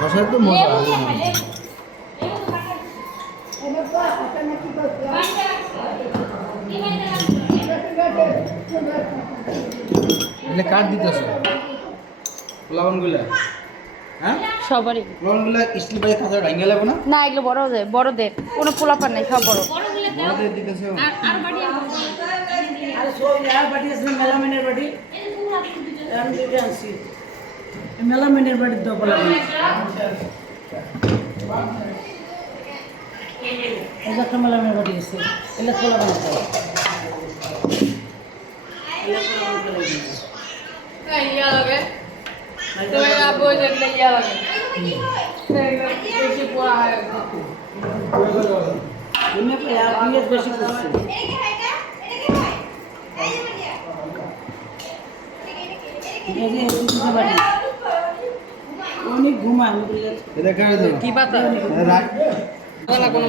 শশার তো মজা কাঠ দিতেছ পোলাবনগুলা হ্যাঁ সবারই পোলাবনগুলা স্টিল বাজে কাঁচা ভাঙে লাগবে না না এগুলো বড়দের বড়দের কোনো পোলাপান নাই সব বড় বড়দের দিতেছে আর সব আর বাটি আছে মেলামেনের বাটি আমি দুটো আনছি মেলামেনের বাটির দাও বলা এই একটা মেলামেনের বাটি আছে এলে পোলা বানাতে ইয়া লাগে তো এরা বই দেখলে ইয়া লাগে বেশি পোড়া হয় এমনি পিঁয়াজ বেশি করছে অনেক ঘুমায় এটা কার দাও কি পাতা রাখ কোনো